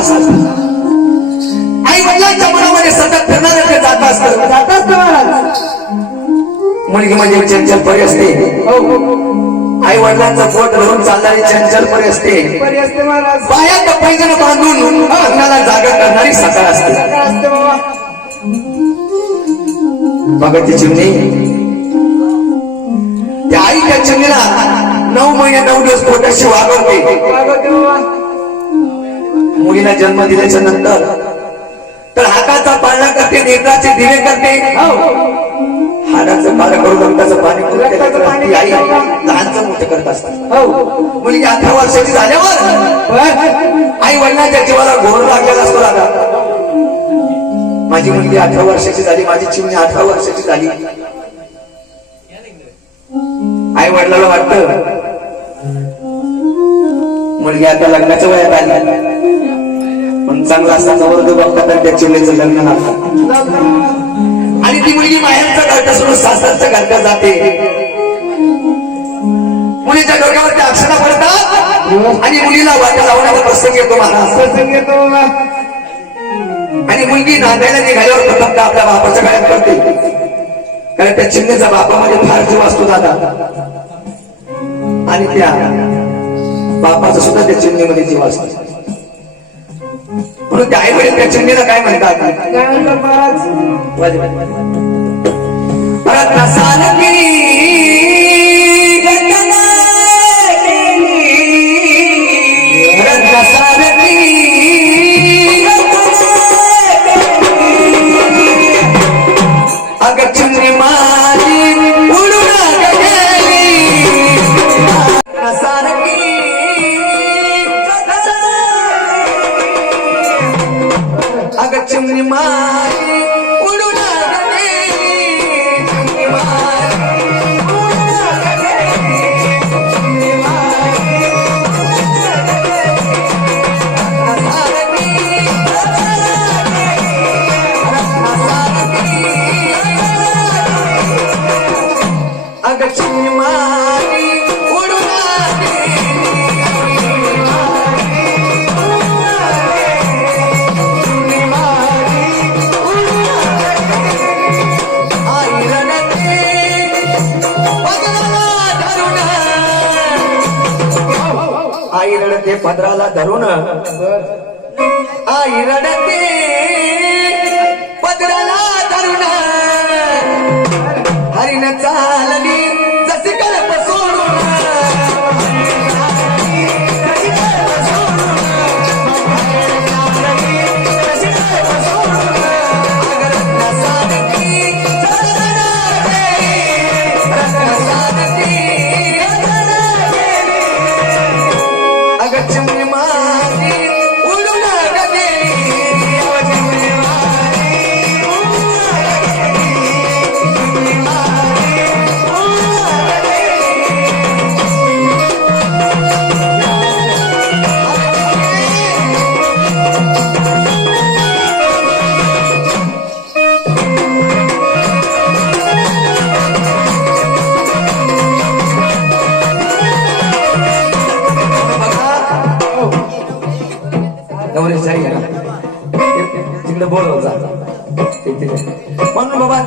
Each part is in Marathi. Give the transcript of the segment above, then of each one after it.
असतात आई वडिलांच्या मनामध्ये सतत फिरणारे ते जात असतं महाराज मुलगी म्हणजे चंचल परी असते. हो हो आई वडिलांचं पोट धरून चालणारी चंचल परी असते. असते पायात पैजण बांधून अंगाला जागा करणारी सकाळ असते. असते बघा ती चिमणी. त्या आई त्या चिमणीला नऊ महिने नऊ दिवस पोटाशी वागवते. मुलीला जन्म दिल्याच्या नंतर तर हाताचा पाळणा करते नेत्राचे दिवे करते. हो. हाडाचं पार करून रक्ताचं पाणी करून ती आई. लहानचं मोठं करत असतात हो. मुलगी अठरा वर्षाची झाल्यावर आई वडिलांच्या जीवाला घोर लागलेला असतो दादा माझी मुलगी अठरा वर्षाची झाली माझी चिमणी अठरा वर्षाची झाली. आई वडिलाला वाटत मुलगी आता लग्नाच्या वयात आली. पण चांगला असा नवरदेव बघतात आणि त्या चिमणीचं लग्न लागतात आणि ती मुलगी माहेरचं घरटं सोडून सासरचं घरटं जाते. मुलीच्या डोक्यावर अक्षरा पडतात आणि मुलीला वाटा लावण्याचा प्रसंग येतो महाराज. प्रसंग येतो बाबा आणि मुलगी नांदायला निघाल्यावर प्रथम तर आपल्या बापाच्या गळ्यात पडते. कारण त्या चिमणीचा बापामध्ये फार जीव असतो दादा. आणि त्या बापाचा सुद्धा त्या चिमणीमध्ये जीव असतो. म्हणून त्या आई वडील त्या चिमणीला काय म्हणतात? काय म्हणतात महाराज रत्नसारखी घटना आई रडते पदराला धरून. आई रडते पदराला धरून. हरिण चालली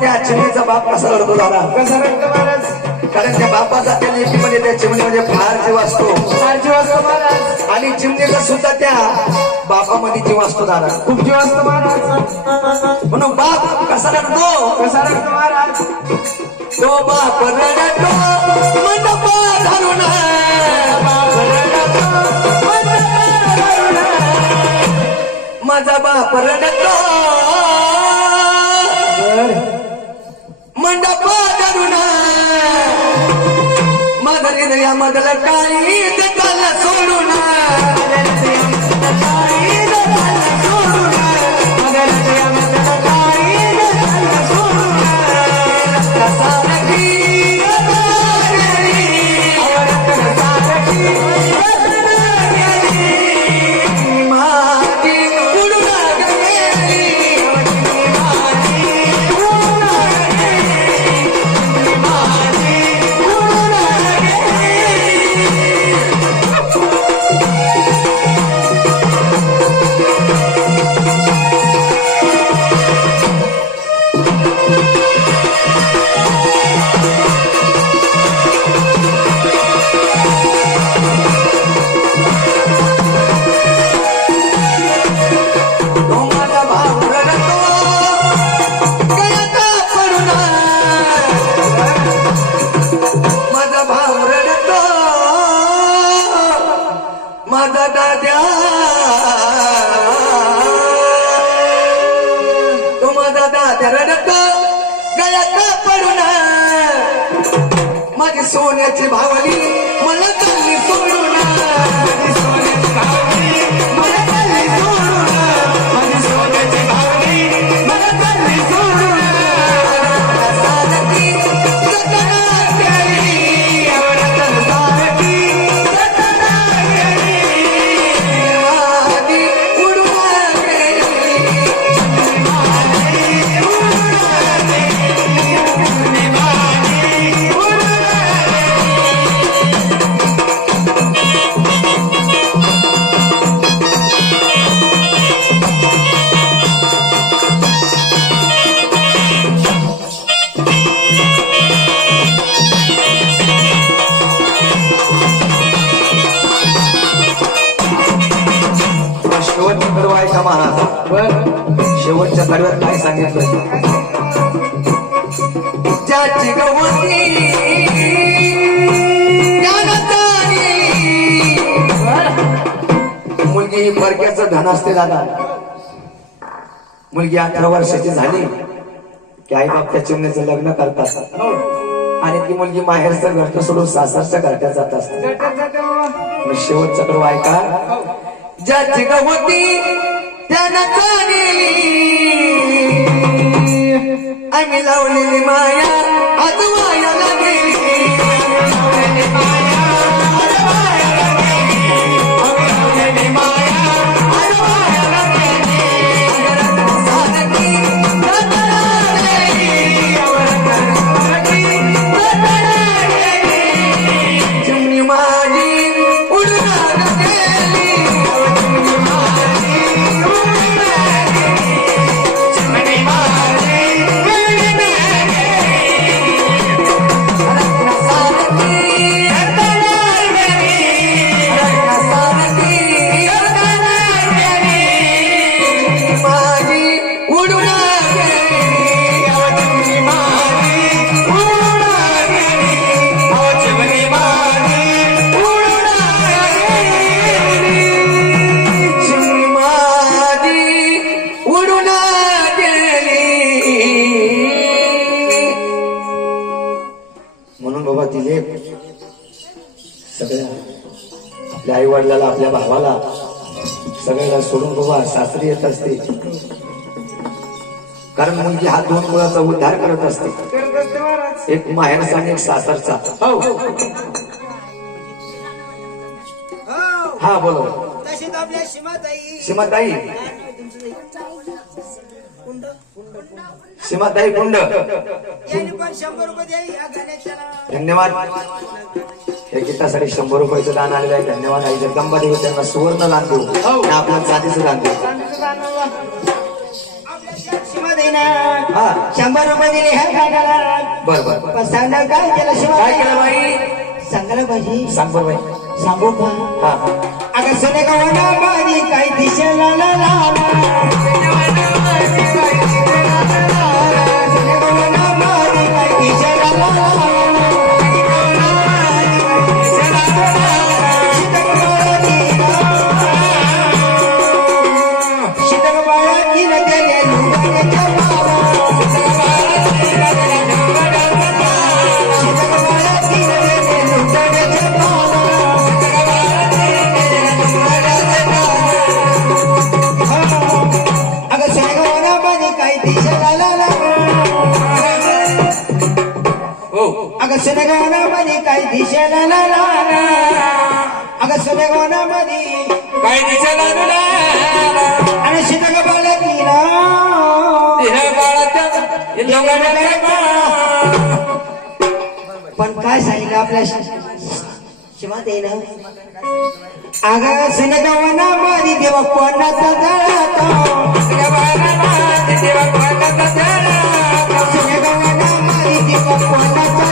त्या चिमणीचा बाप कसा रडतो दादा? कसा रडतो महाराज? कारण त्या बापाचा त्या लेकीमध्ये त्या चिमणीमध्ये फार जीव असतो. चार जीव असतो महाराज. आणि चिमणीचा सुद्धा त्या बापामध्ये जीव असतो दादा. खूप जीव असतो महाराज. म्हणून बाप कसा रडतो? कसा रडतो महाराज? तो बाप रडतो मंडप धरून. माझा बाप रडतो. मंडप धरून माझं हृदयामधलं काही सोडून काही सोडून. माझी सोन्याची त्याची गवती मुलगी ही धन असते दादा. मुलगी अठरा वर्षाची झाली की आई बाप त्या चिमणीचं लग्न करतात. आणि ती मुलगी माहेरचं घरचं सोडून सासरच्या घरट्यात जात असते. जटत जाते शेवटचं कडवा ऐका ज्याची गवती त्यानं आम्ही लावलेली माया आपल्या भावाला सगळ्याला सोडून बाबा सासरी येत असते. कारण मुलगी हा दोन मुलाचा उद्धार करत असते. एक माहेरचा आणि एक सासरचा. हो बोलो. सीमाताई. सीमाताई सीमाताई कुंड धन्यवाद. गीतासाठी शंभर रुपयाचं दान आलेलं आहे. धन्यवाद आई. जगदंबा देऊ त्यांना सुवर्ण दान देऊ. आणि आपल्या जातीचं दान देऊ. हा. शंभर रुपये दिले ह्या गाण्याला बर बर बर. पण सांगणार काय केलं काय शिवाय केलं बाई? सांगायला पाहिजे सांग बर बाई. सांगू का? हा. अगं सोने गव्हाणा माझी काय दिशेला ला ला ला. सोने गव्हाणा माझी काय दिशेला ला ला ला. दिशेला. अगं सोनेगावला माझी काय आणि शीतक बाळा तिला. पण काय सांगितलं आपल्या शिवात येईल अगं सोनेगावला माझी देवा कोणाचा जळातो. सोनेगावला माझी देवा कोणाचा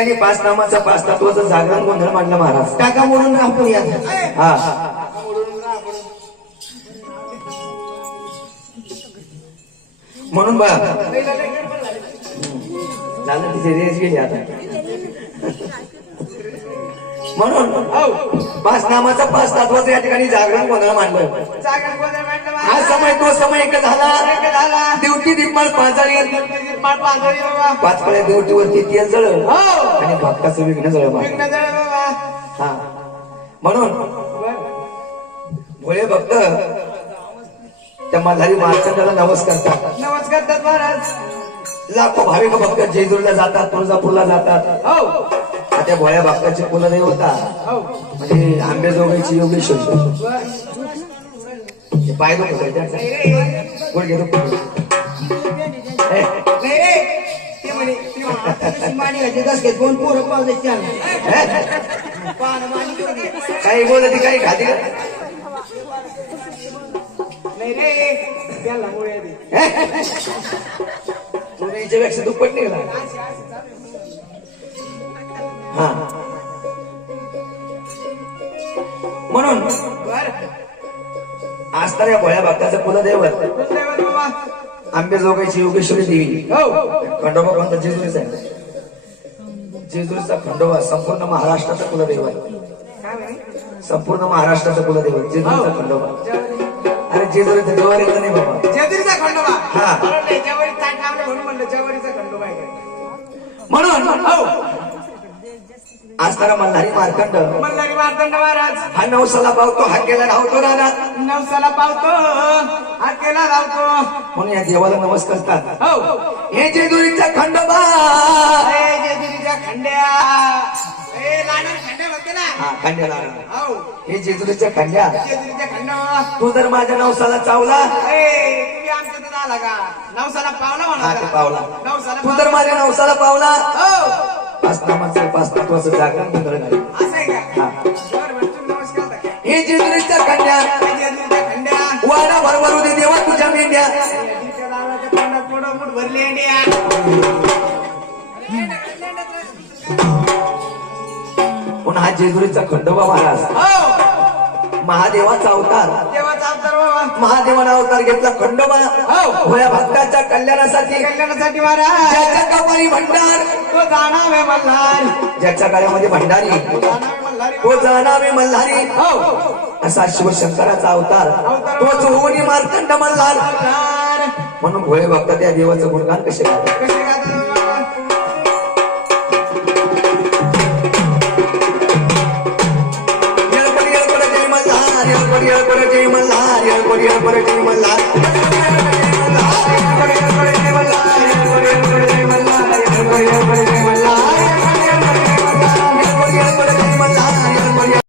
ठिकाणी पाच नामाचा पाच तत्वाचं जागरण गोंधळ मांडलं महाराज. टाका म्हणून आपण या. हा. म्हणून बा झालं तिचे रेस गेली आता. म्हणून पाच नामाचा पाच तत्वाचं या ठिकाणी जागरण गोंधळ मांडलं. जागर गोंधळ मांडलं हा. समय तो समय एक झाला. दिवटी दिग्माळ पाचाळी पाठ बांधवली बाबा. पाच पळ्या देवटीवरती तेल जळ हो. आणि भक्ताचं विघ्न जळ विघ्न जळ बाबा. हा म्हणून. भोळे भक्त त्या मल्हारी मार्कंडाला नमस्कार करतात नमस्कार दत्त महाराज लाखो भाविक भक्त जेजूरला जातात तुळजापूरला जातात हो त्या भोळ्या भक्ताचे कुलदेव होता हो म्हणजे आंबेजोगाईची योगेश्वर बरं. हे पाय दुखत आहे त्याचं. नाही रे. गुडघे दुखत हे, काही बोलत काही खाती नाही रे त्याला मुळे तुम्ही याच्यापेक्षा दुप्पट निघाला हा म्हणून बरं. आज तर या भोळ्या भक्ताचं कुलदैवत कुलदैवत बाबा. आंबेजोगाईची योगेश्वरी देवी. हो. खंडोबा कोणता जेजुरीचा आहे जेजुरीचा खंडोबा संपूर्ण महाराष्ट्राचा कुलदैवत. काय म्हणे संपूर्ण महाराष्ट्राचा कुलदैवत जेजुरीचा खंडोबा. अरे जेजुरीचं जवार नाही बाबा. जेजुरीचा खंडोबा? हा. आहे, म्हणून असणारा मल्हारी मार्कंड. मल्हारी मार्तंड महाराज. हा नवसाला पावतो हा केला राहतो रानात. नवसाला पावतो हा केला लावतो म्हणून या देवाला नमस्कार करतात. हो. हे जेजुरीचा खंडोबा ए जेजुरीच्या खंड्या. ए लहान खंड्या ना. हा खंड्याला हो. हे जेजुरीच्या खंड्या. खंड्या. तू जर माझ्या नवसाला चावला. आमच्या नवसाला पावला हा पावला. नवसाला तू जर माझ्या नवसाला पावला. हो. पाच नामाचं पाच तत्वाचं जागरण गोंधळ घाल असं आहे का? हा. जेजुरीच्या खंड्या. वाडा भरभरू दे देवा तुझ्या मेंढ्या. भरली पुन्हा जेजुरीचा खंडोबा महाराज. हो. महादेवाचा अवतार. महादेवाना अवतार घेतला खंडोबा. हो. भोळ्या भक्ताच्या कल्याणासाठी. कल्याणासाठी महाराज. ज्याच्या कपाळी भंडार. तो जाणावे मल्हार. ज्याच्या गळ्यामध्ये भंडारी. तो जाणावे मल्हारी. हो. असा शिवशंकराचा अवतार. अवतार. तोच होऊन मार्तंड मल्हार. म्हणून भोळे भक्त त्या देवाचं गुणगान कसे करतात कसे गातात? बाबा?